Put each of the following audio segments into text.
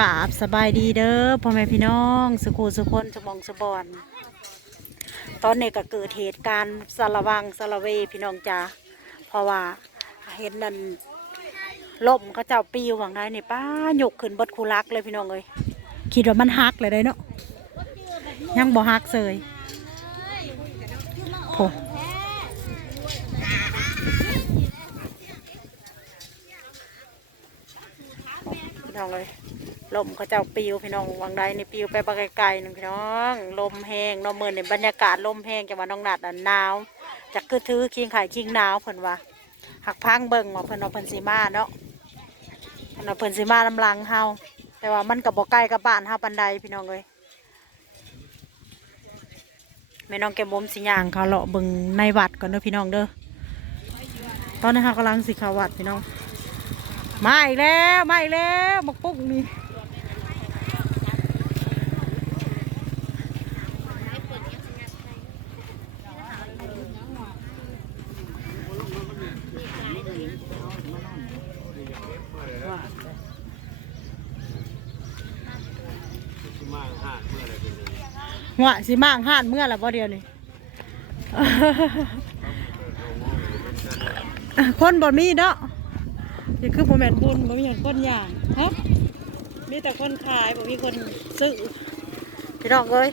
กราบสบายดีเด้อพ่อแม่พี่น้อง สุขูสุคนสมองสบอน ตอนนี้ก็เกิดเหตุการณ์สารวังสารเวพี่น้องจ้าเพราะว่าเห็นนั่นล่มเขาเจ้าปิวหวังได้นี่ป้าหยกขึ้นบดคูรักเลยพี่น้องเลยคิดว่ามันหักเลยได้เนาะยังบ่หักเลยโผพี่น้องเลย ลมเขาเจ้าปิวพี่น้องวังได้นี่ปิวไปบไกลๆนึงพี่น้อง ลมแห้งเนาะมือในบรรยากาศลมแห้งจังหวัดน้องนัดหนาวจักคือถือคิงไข่คิงหนาวเพิ่นว่าหักพังเบิ่งว่าเพิ่นเอาเพิ่นสีมาเนาะเพิ่นเอาเพิ่นสีมาลำลังเฮาแต่ว่ามันกับบ่ใกล้กับบ้านเฮาปันใดพี่น้องเลยแม่น้องแก้มบุมสิย่างเขาเลาะเบิ่งในวัดก่อนเด้อพี่น้องเด้อตอนนี้เฮากำลังสิเข้าวัดพี่น้องมาอีกแล้วมาอีกแล้วบักปุ๊กนี่ หัวสิมางห่านเมื่อละบ่เดียวนี่คนบ่มีเนาะนี่คือบ่แม่นบุญบ่มีหยังคนอย่างฮะมีแต่คนขายบ่มีคนซื้อพี่น้องเอ้ย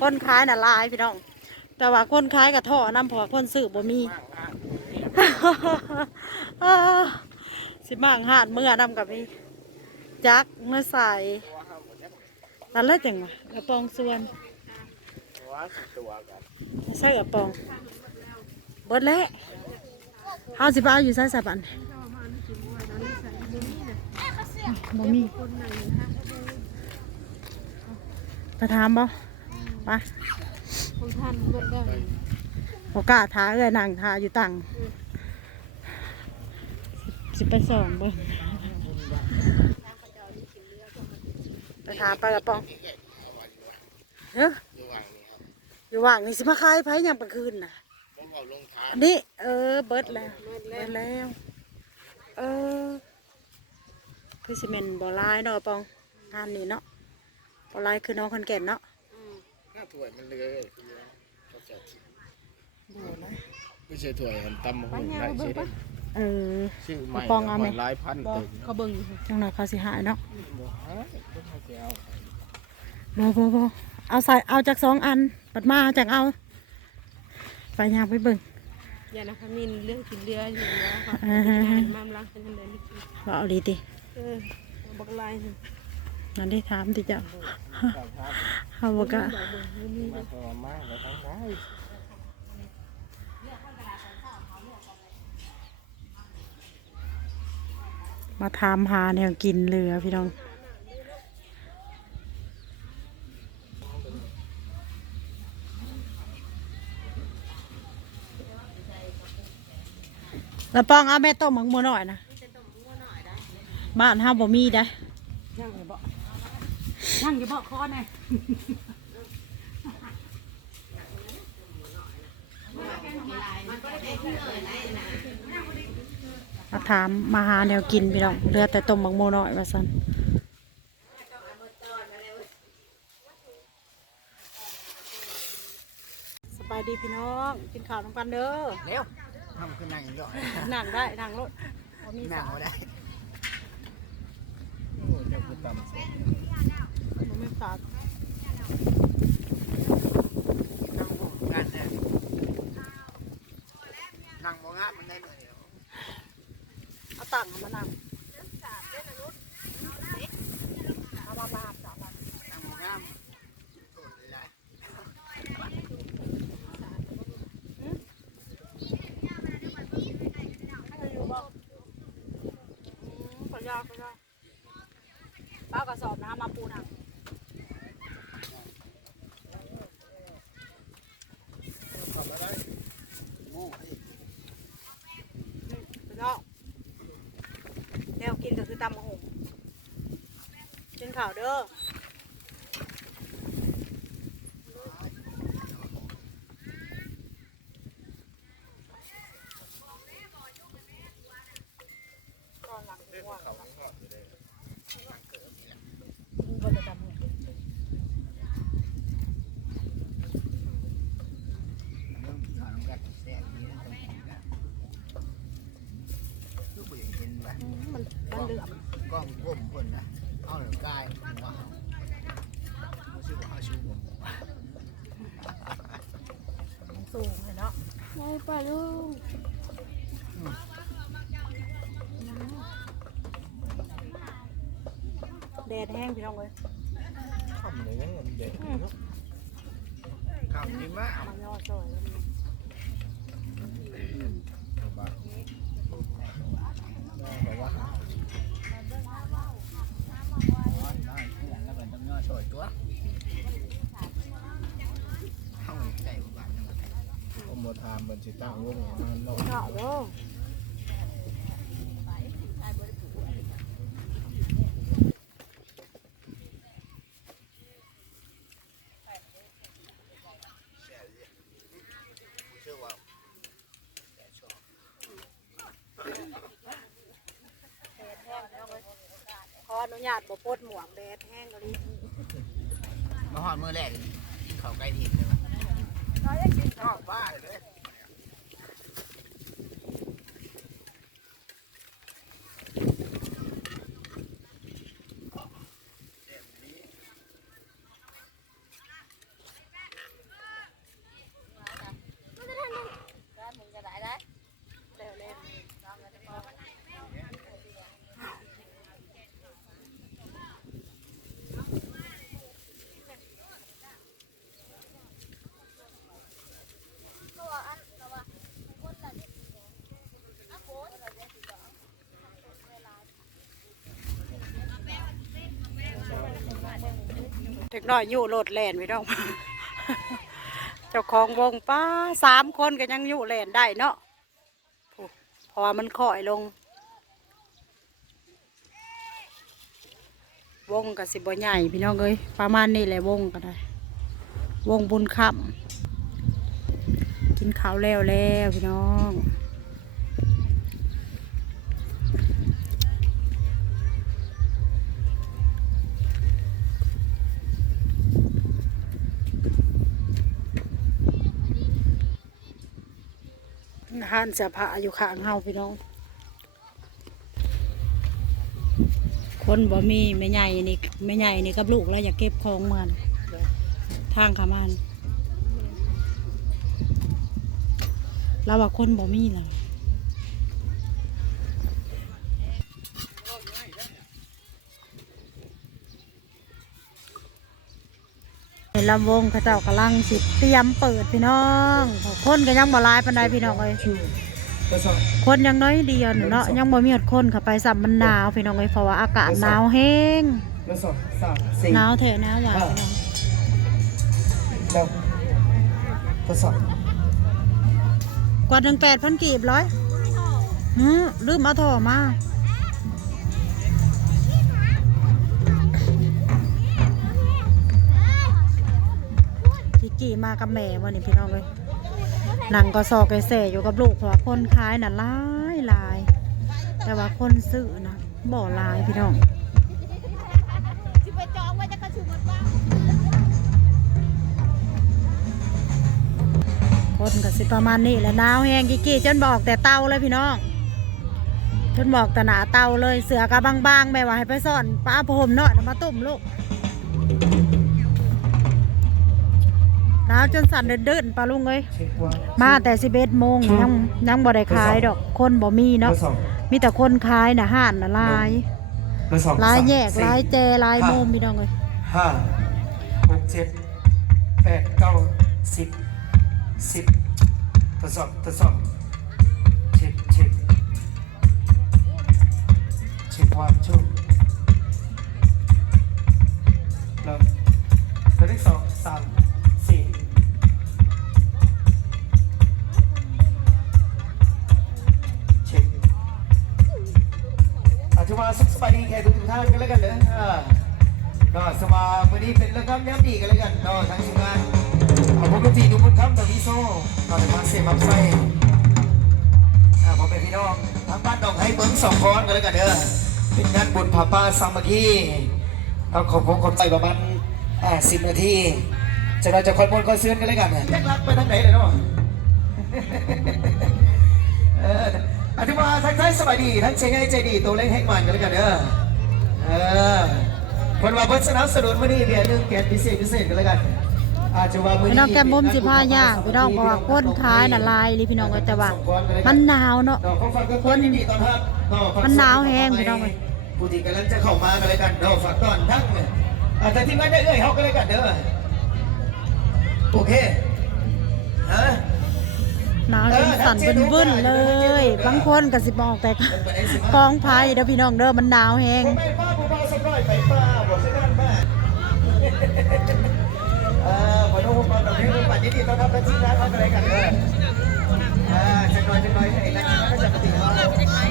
คนขายน่ะลายพี่น้อง แต่ว่าคนขายกับท่อน้ำพอคนซื้อบ่มีสิมางห่านเมื่อนำกับมีจักเมื่อใส่นั่นแหละจังวะกระปองส่วน ใส่กระป๋องเบิดแล้วเฮาสิบ้าอยู่ใส่สับันบ่มีไปถามบ่ไปของท่านเบิดได้บ่กล้าท้าเอ้ยนั่งท้าอยู่ตังสิไปส่องเบิ่งไปถามไปลกระป๋องเฮ้ย อยู่ว่างนี่สิมาขายไผยามกลางคืนน่ะอันนี้เออเบิดแล้วเบิดแล้ว เออคือซีเมนต์บ่อลายเนาะปองงานนี้เนาะบ่อลายคือน้องคนแก่นเนาะถ้าถ้วยมันเลยก็จะบ่อลายไม่ใช่ถ้วยหันตำหุ่นได้ใช่ได้เออ ชื่อใหม่ปองเอาไหม หลายพันตึงเขาเบิ่งอยู่จังหน่อยเขาสิหายเนาะบ่หายก็ไม่เอาบ่บ่บ่ เอาใส่เอาจากสองอันปัดมาจากเอา ไปยางไปเบิ่งอย่านะคะมีเรื่องกินเรืออยู่แล้วค่ะอ่าฮะงานมามล้างเป็นทันเดนว่าเอาดีติเออบักลายนี่นั่นได้ถามติเจ้าต่างชาติเฮาบ่กะบอกเบิ่งบ่มีมาตัวมากแล้วทั้งได้มาถามหาแนวกินเรือพี่น้อง ล้วปองเอาแม่ต้มหมักหมูหน่อยนะบ้านห้าบ่มีได้ย่างอยู่บ่ย่างอยู่บ่คอแน่มาถามมาหาแนวกินพี่น้องเรือแต่ต้มหมักหมูหน่อยว่าสันสบายดีพี่น้อง กินข้าวน้ำกันเด้อเร็ว ทำคือนั่งย่อยนั่งได้นั่งรถบ่มีนั่สางบ่ได้โอ้เจ้าคือตำเสร็จบ่มีสานั่งบ่งานแน่นั่งบ่งานมันได้หน่อยเดียวเอาตังค์มานั่งเอามาบาทสามบาท นั่งบ่งามโดดเลยได้ ขอยาขอยาป้า กระสอบน้ำมาปูนะอีกพี่น้องแนวกินก็คือตำมะฮงกินข้าวเด้อก่อนหลังหัว ล้องก้มคนนะเอาหนึ่งกายมันว่าเอาไม่ใช่ว่าเอาชูผม สูงเลยเนาะไม่ปลาลูกแดดแห้งพี่น้องเลยทำเลยยังเด็กเนาะคำนี้มากมันยอดสวยแล้วมันบ้าบอกว่าแล้วมันต้องย่อช่วยตัวเข้าใจบ้าน ผมบ่ถามเบิ่นสิตั้งวงให้มันเนาะเนาะเด้อเชื่อว่าขออนุญาตบ่ปลดหมวกแดดแห้งก็ดีมาหอดมือแรกกินข้าวไก่ถิ่นเลยวะชอบบ้าเน้อยอยู่โลดแลนพี่น้องเจ้าของวงป้าสามคนก็ยังอยู่แลนได้เนาะโอ้เพราะว่ามันค่อยลง วงกับสิบใหญ่พี่น้องเอ้ยประมาณนี้แหละวงก็ได้ วงบุญคำกินข้าวแล้วแล้วพี่น้อง ห้านเสียผ้าอยู่ข้างเฮาพี่น้อง คนบ่มีไม่ใหญ่นี่ไม่ใหญ่นี่กับลูกแล้วอยากเก็บของมันทางขามันเราว่าคนบ่มีเลย ลำวงเขาเจ้ากำลังสิเตรียมเปิดพี่น้องคนก็ยังบ่หลายปานใดพี่น้องเอ้ยคนยังน้อยเดียวเนาะยังบ่มีอดคนเข้าไปสับมันหนาวพี่น้องเอ้ยเพราะว่าอากาศหนาวแห้งแล้วสองสามสี่หนาวเถอะหนาวหวานพี่น้องแล้วทดสอบกว่าหนึ่งแปดพันกีบร้อยหืมลืมเอาโถมา กี่มากับแม่วันนี้พี่น้องเลยนังก็ซอกไกเสอยู่กับลูกเพราะว่าคนขายน่ะหลายหลาย แต่ว่าคนซื้อนะบ่หลายพี่น้องคนก็สิประมาณนี้แหละหนาวแห้งกี่ๆจนบอกแต่เตาเลยพี่น้องจนบอกแต่หนาเตาเลยเสือกะบางๆแม่ว่าให้ไปซ่อนป้าผมเนาะมาตุ่มลูกาวจนสั่นเดินๆปลาลุงเอ้ยเช็คว่ามาแต่สิบเอ็ดโมงยังยังบ่ได้ขายดอกคนบ่มีทเนาะดสอบมีแต่คนขายน่ะห้านน่ะหลายทดสอบหลายสมแยกสี่หลายแจหลายโมมพี่น้องเอ้ยห้าหกเจ็ดแปดเก้าสิบสิบทดสอบทดสอบเช็คเช็คเช็คความชุ่มแล้วตัวที่สองสามานกันแล้วกันเด้ออ่าก็สมาวันนี้เป็นเรื่องคำย้ำดีกันแล้วกันก็ทั้งทีมงานขอบคุณทุกทีทุกคนครับตวิโซ่ก็ในมาเซมับไซอ่าผมเป็นพี่น้องทางบ้านดอกให้เบิ้งสองคอนกันแล้วกันเด้อเป็นงานบุญผาป่าสามัคคีเราขอบคุณขอบใจประมาณอ่าสิบนาทีจะเราจะคอยบนคอยเสื้อกันแล้วกันแจ็ครักไปทางไหนเลยเนาะเอออธิบายทักทายสบายดี ทั้งใจง่ายใจดี ตัวเล็กให้มันกันแล้วกันเด้อ คนว่าเพิ่นสนับสนุนมื้อนี้เบียร์หนึงแกนพิเศษพิเศษกันแล้วกันอาจจะว่ามื้อพี่นี้น้องแก้มบุ้มสิพาย่างพี่น้องบอกว่าคนขายน่ะลายเลยพี่น้องเอ้ยแต่ว่ามันหนาวเนาะ ดอกของฝากคนยินดีต้อนรับดอกฝกมันหนาวแฮงพี่น้องเอ้ย ผู้ที่กำลังจะเข้ามากันเลยกันดอกฝากต้อนทั้งอาจจะที่งานได้เอ้ยเฮากันเลยกันเด้อโอเคฮะ หนาวจนสั่นเป็นบึ้นเลย บางคนก็สิบอกแต่กองพายเด้อพี่น้องเด้อมันหนาวแฮงผมไม่ป้าผู้เบาสักหน่อยไปอกสักด้านป้าเออขอโทษผมตรงนี้ผมปัดยินดีต้อนรับท่นที่ร้านเฮากันเลยกันเด้ออ่าจักหน่อยจักหน่อยให้นักกีฬาก็จะปฏิบัติ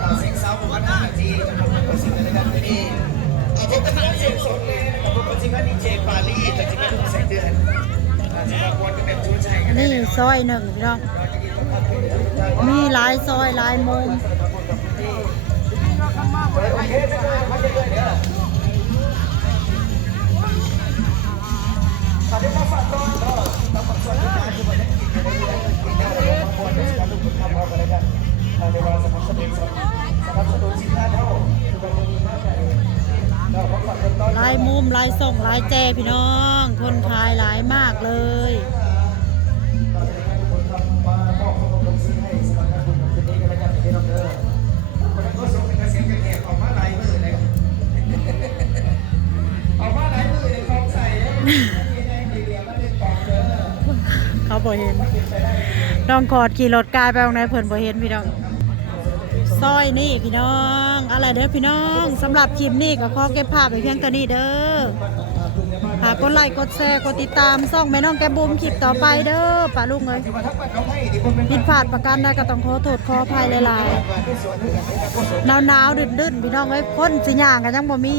เอาเสียงสาวผมว่าหน้าทีจะทำให้คนสิ่งอะไรกันที่นี่เอาพบกันเสียงสดเลยนะครับพบกันสิ่งนั้นดีเจปารีสจะเป็นใส่เดือน นี่ซอยหนึ่งพี่น้องมีหลายซอยหลายมุมเคจักหน่อยมาเรื่อยๆเด้อถ้าได้มาฝากต้อนก็ต้องฝากส่วนที่มาที่วันนี้กินกันได้เลยกินได้เลยมาวนกันการลูกคุณทำเอากันเลยกันในวันสมัครสมัครสมัครสนุนสินค้าเท่าคือวันนี้มากเลยเราขอฝากต้อนหลายมุมหลายส่งหลายแจพี่น้อง คนขายหลายมากเลยเราจะได้ให้ทุกคนทำมามอบความรู้สึกให้สำหรับการบุญของคืนนี้กันแล้วกันที่เราเด้อคนนั้นก็ส่งเป็นกระเสียงกระแหกออกมาหลายมือเลยออกมาหลายมือเลยคลองใส่แล้วยังไงดีเดียวมันเป็นกองเด้อเขาบ่เห็นน้องกอดขี่รถกายไปตรงไหนเพิ่นบ่เห็นพี่น้อง ซอยนี่พี่น้องอะไรเด้อพี่น้องสำหรับคลิปนี้ก็ขอเก็บภาพไปเพียงเท่านี้เด้อหากกดไลค์กดแชร์กดติดตามซ่องแม่น้องแกบุมคลิปต่อไปเด้อป้าลุงเลยที่ว่าทักบ้านน้องให้ที่ผมเป็นผิดพลาดประการใดก็ต้องขอโทษขออภัยหลายบ้าวด้วยกันให้กับผู้สนๆหนาวๆดื้นๆพี่น้องเอ้ยคนสิย่างกันยังบ่มี